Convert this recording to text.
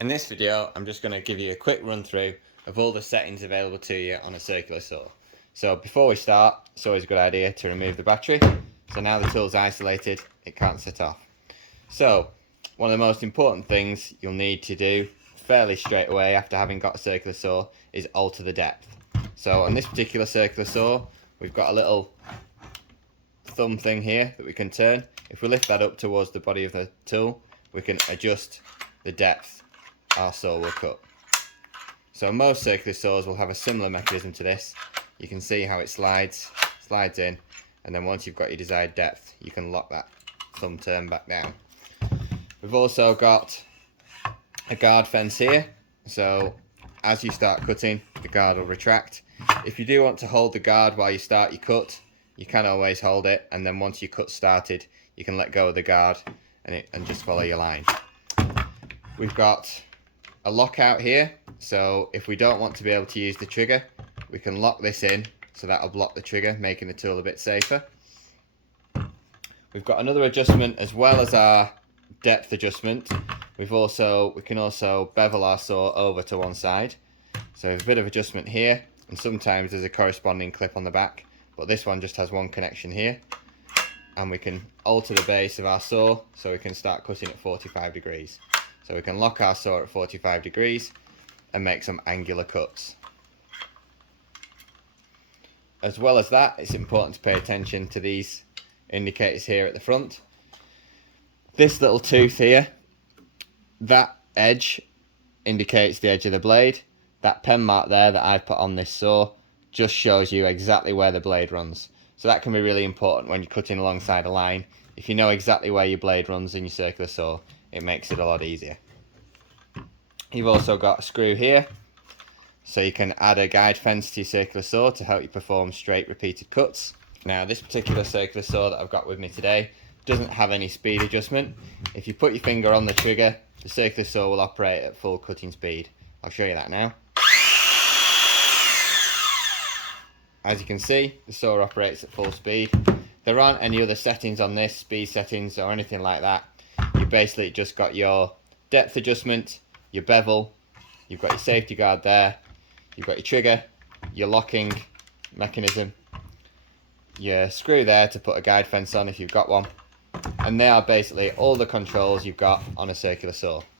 In this video, I'm just going to give you a quick run through of all the settings available to you on a circular saw. So before we start, it's always a good idea to remove the battery. So now the tool's isolated, it can't set off. So one of the most important things you'll need to do fairly straight away after having got a circular saw is alter the depth. So on this particular circular saw, we've got a little thumb thing here that we can turn. If we lift that up towards the body of the tool, we can adjust the depth our saw will cut. So most circular saws will have a similar mechanism to this. You can see how it slides in, and then once you've got your desired depth, you can lock that thumb turn back down. We've also got a guard fence here, so as you start cutting, the guard will retract. If you do want to hold the guard while you start your cut, you can always hold it, and then once your cut started, you can let go of the guard and just follow your line. We've got a lockout here, so if we don't want to be able to use the trigger, we can lock this in, so that'll block the trigger, making the tool a bit safer. We've got another adjustment as well as our depth adjustment. We can also bevel our saw over to one side. So there's a bit of adjustment here, and sometimes there's a corresponding clip on the back, but this one just has one connection here. And we can alter the base of our saw so we can start cutting at 45 degrees. So we can lock our saw at 45 degrees and make some angular cuts. As well as that, it's important to pay attention to these indicators here at the front. This little tooth here, that edge indicates the edge of the blade. That pen mark there that I've put on this saw just shows you exactly where the blade runs. So that can be really important when you're cutting alongside a line. If you know exactly where your blade runs in your circular saw, it makes it a lot easier. You've also got a screw here, so you can add a guide fence to your circular saw to help you perform straight repeated cuts. Now this particular circular saw that I've got with me today doesn't have any speed adjustment. If you put your finger on the trigger, the circular saw will operate at full cutting speed. I'll show you that now. As you can see, the saw operates at full speed. There aren't any other settings on this, speed settings or anything like that. You basically just got your depth adjustment, your bevel, you've got your safety guard there, you've got your trigger, your locking mechanism, your screw there to put a guide fence on if you've got one, and they are basically all the controls you've got on a circular saw.